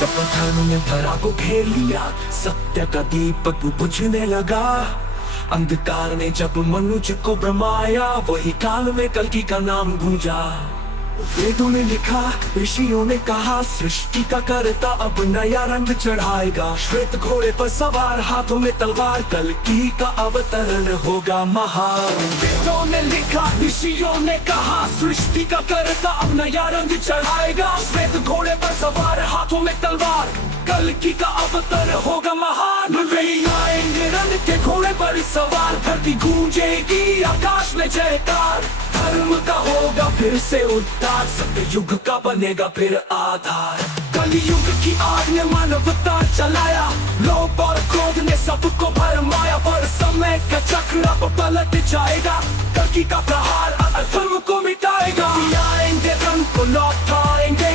जब धर्म ने धरा को घेर लिया, सत्य का दीपक बुझने लगा। अंधकार ने जब मनुष्य को भ्रमाया, वही काल में कल्कि का नाम गूंजा। वेदों ने लिखा, ऋषियों ने कहा, सृष्टि का कर्ता अब नया रंग चढ़ाएगा। श्वेत घोड़े पर सवार, हाथों में तलवार, कल्कि का अवतरण होगा महान। वेदों ने लिखा, ऋषियों ने कहा, सृष्टि का कर्ता अब नया रंग चढ़ाएगा। श्वेत घोड़े पर सवार, हाथों में तलवार, कल्कि का अवतार होगा महान। वे आएंगे रंग के घोड़े पर सवार, धरती गूंजेगी आकाश में जयकार। धर्म का होगा फिर से उद्धार, सत्य युग का बनेगा फिर आधार। कलयुग की आग ने मानवता चलाया, लोभ और क्रोध ने सबको भरमाया। पर समय का चक्र अब पलट जाएगा, कल्कि का प्रहार अधर्म को मिटाएगा। आएंगे रंग को लौटाएंगे,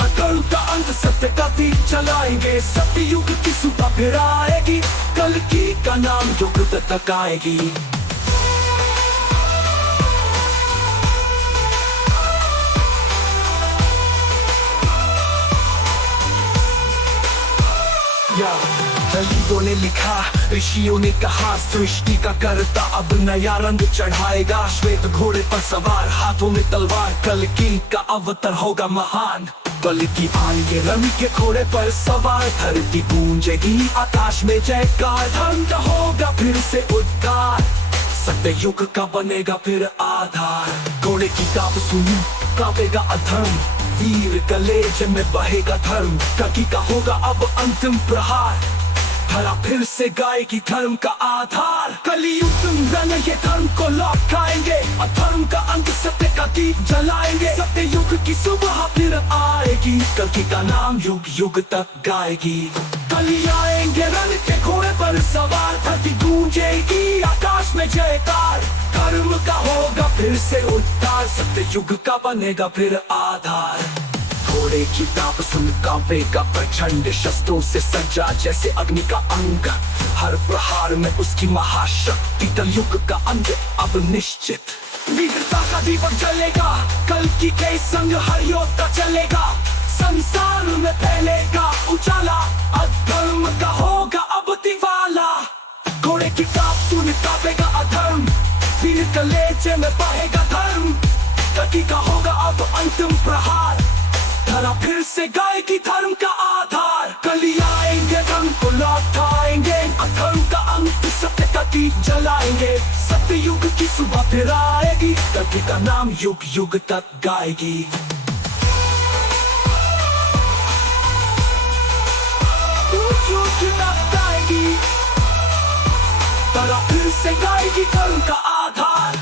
अकल का अंत सत्य का दीप जलाएंगे। सत्य युग की सुबह फिर आएगी, कल्कि का नाम युग तक आएगी। कलयुगों ने लिखा, ऋषियों ने कहा, सृष्टि का कर्ता अब नया रंग चढ़ाएगा। श्वेत घोड़े पर सवार, हाथों में तलवार, कल्कि का अवतार होगा महान। कल्कि आएंगे रंग के घोड़े पर सवार, धरती गूंजेगी आकाश में जयकार। धर्म का होगा फिर से उद्धार, सत्य युग का बनेगा फिर आधार। घोड़े की ताप सुनी कांपेगा अधर्म, वीर कलेजे में बहेगा धर्म। कल्कि का होगा अब अंतिम प्रहार, धरा फिर से गाएगी धर्म का आधार। कलयुग रंग ये धर्म को लौटाएंगे, अधर्म का अंत सत्य का दीप जलाएंगे। सत्य युग की सुबह फिर आएगी, कल्कि का नाम युग युग तक गाएगी। कली आएंगे रंग के घोड़े पर सवार, धरती गूंजेगी आकाश में जयकार। धर्म का होगा फिर से उद्धार, सत्य युग का बनेगा फिर आधार। घोड़े की ताप सुन कांपेगा प्रचंड, शस्त्रों से सजा जैसे अग्नि का अंग। हर प्रहार में उसकी महाशक्ति, कलयुग का अंत अब निश्चित। वीरता का दीपक जलेगा, कल्कि के संग हर योद्धा चलेगा। संसार में फैलेगा उजाला, अधर्म का होगा अब दिवाला। घोड़े की ताप सुन कांपेगा अधर्म, वीर कलेजे में बहेगा धर्म। कल्कि का होगा अब अंतिम प्रहार, धरा फिर से गाएगी धर्म का आधार। कली आएंगे रंग को लौटाएंगे, अधर्म का अंत सत्य का दीप जलाएंगे। सत्य युग की सुबह फिर आएगी, कल्कि का नाम युग युग तक गाएगी। युग तक गाएगी, धरा फिर से गाएगी धर्म का आधार।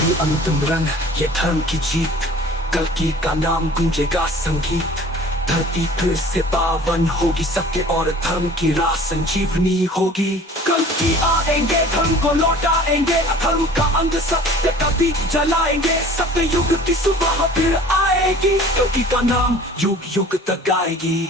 ये अंतिम रंग, ये धर्म की जीत, कल्कि का नाम गूंजेगा संगीत। धरती फिर से पावन होगी, सत्य और धर्म की राह संजीवनी होगी। कल्कि आएंगे धर्म को लौटाएंगे, अधर्म का अंत सत्य का दीप जलाएंगे। सत्य युग की सुबह फिर आएगी, कल्कि का नाम युग युग तक गाएगी।